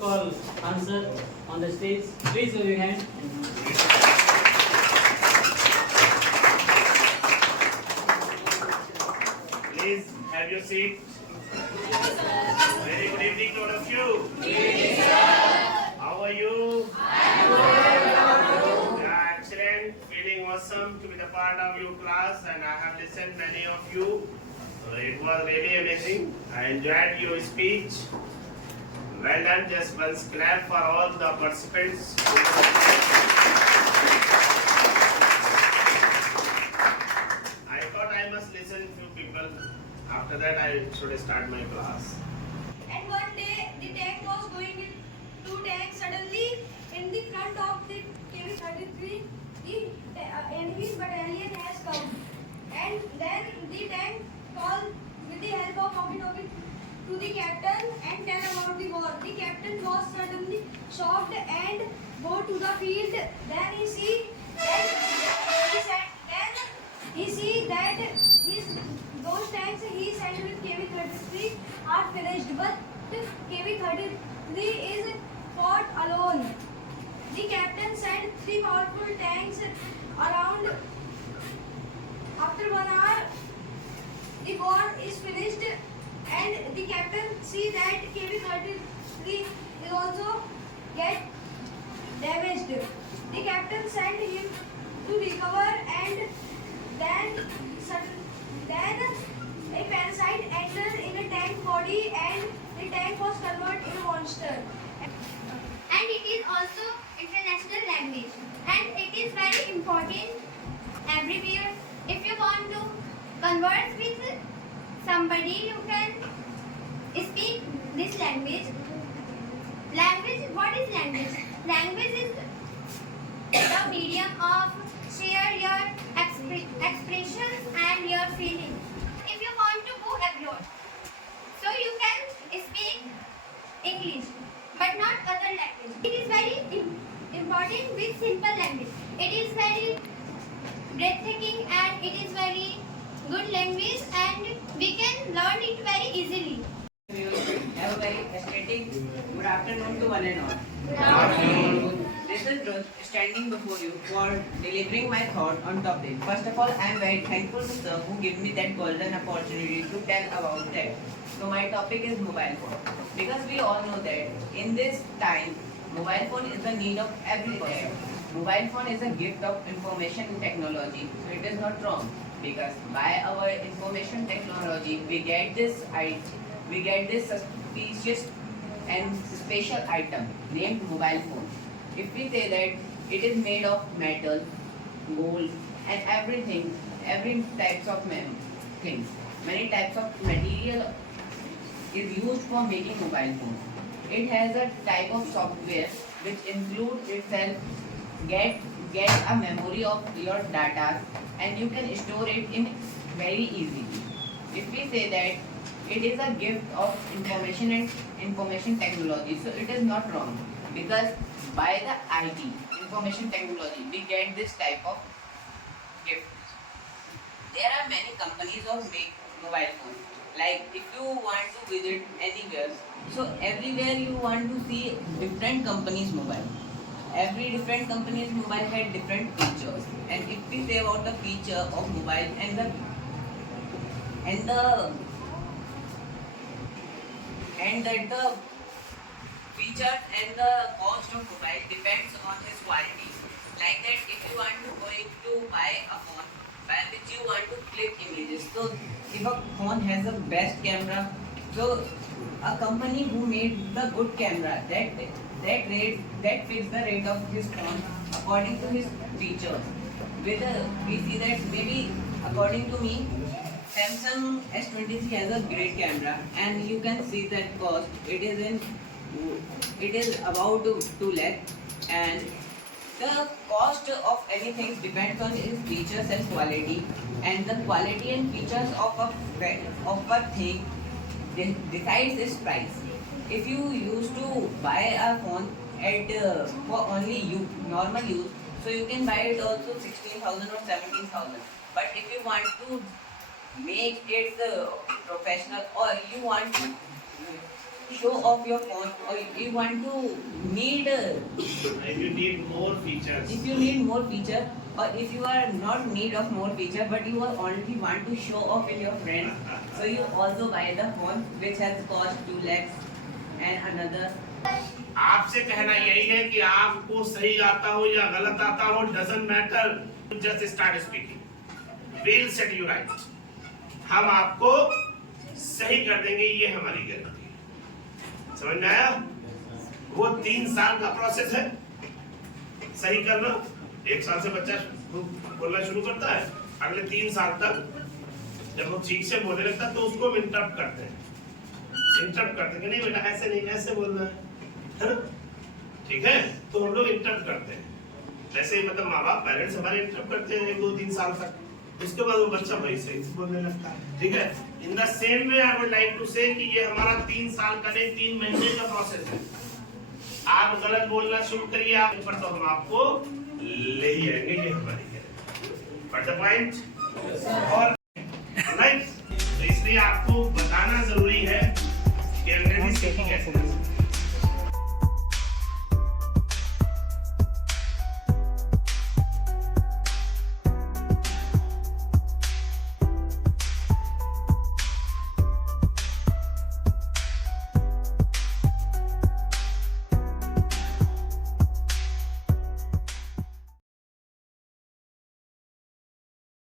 Call answer on the stage. Please raise your hand. Please have your seat. Very good evening to all of you. How are you? Yeah, excellent. Feeling awesome to be the part of your class, and I have listened many of you. So it was really amazing. I enjoyed your speech. Well done. Just once clap for all the participants. I thought I must listen to people. After that, I should start my class. And one day the tank was going in two tanks. Suddenly, in the front of the KV-33, the enemy battalion has come. And then the tank called with the help of walkie-talkie to the captain and tell about the war. The captain was suddenly shocked and go to the field. Then he see that those tanks he sent with KV-33 are finished, but KV-33 is fought alone. The captain sent three powerful tanks around. After 1 hour, the war is finished, and the captain see that KV-33 is also get damaged. The captain sent him to recover, and then a parasite entered in a tank body, and the tank was converted in a monster. And it is also international language, and it is very important everywhere. If you want to converse with somebody, you can speak this language. What is language? Language is the medium of share your expressions and your feelings. If you want to go abroad, so you can speak English, but not other language. It is very important with simple language. It is very breathtaking, and it is very good language, and we can learn it very easily. Have a very aesthetic good afternoon to one and all. Good afternoon. This is Ruth standing before you for delivering my thought on topic. First of all, I am very thankful to sir who gave me that golden opportunity to tell about that. So my topic is mobile phone. Because we all know that in this time, mobile phone is the need of every person. Mobile phone is a gift of information technology. So it is not wrong. Because by our information technology, we get this suspicious and special item named mobile phone. If we say that it is made of metal, gold, and everything, every types of things, many types of material is used for making mobile phone. It has a type of software which includes itself get a memory of your data, and you can store it in very easily. If we say that it is a gift of information and information technology, so it is not wrong, because by the IT, information technology, we get this type of gift. There are many companies of make mobile phones. Like if you want to visit anywhere, so everywhere you want to see different companies' mobile. Every different company's mobile had different features. And if we say about the feature of mobile and the features and the cost of mobile depends on its quality. Like that, if you want to buy a phone by which you want to click images, so if a phone has the best camera, so a company who made the good camera, that fits the rate of his phone according to his features. We see that maybe according to me, Samsung S23 has a great camera, and you can see that cost. It is about 2 lakh, and the cost of anything depends on its features and quality, and the quality and features of a thing decides its price. If you used to buy a phone for only normal use, so you can buy it also 16,000 or 17,000. But if you want to make it professional, or you want to show off your phone, or you want to need If you need more features. if you need more feature, or if you are not need of more feature but you are only want to show off in your friends, so you also buy the phone which has cost 2 lakhs and another. आपसे कहना यही है कि आपको सही आता हो या गलत आता हो, doesn't matter, just start speaking, will set you right. हम आपको सही कर देंगे, ये हमारी गारंटी है। समझ में आया? वो 3 साल का प्रोसेस है सही करना। 1 साल से बच्चा बोलना शुरू करता है, अगले 3 साल तक जब वो ठीक से बोलने लगता है तो उसको हम इंटरप्ट करते हैं। इंटरप्ट करते हैं कि नहीं बेटा ऐसे नहीं, ऐसे बोलना है ना? ठीक है, तो हम लोग इंटरप्ट करते हैं। जैसे मतलब माँ बाप पेरेंट्स हमारे इंटरप्ट करते हैं 2-3 साल तक, उसके बाद वो बच्चा वही सही से बोलने लगता है। ठीक है, in the same way I would like to say कि ये हमारा 3 साल का नहीं 3 महीने का प्रोसेस है। आप गलत बोलना शुरू करिए आप पर तो हम आपको ले ही आएंगे, ये हमारी है। बट द पॉइंट और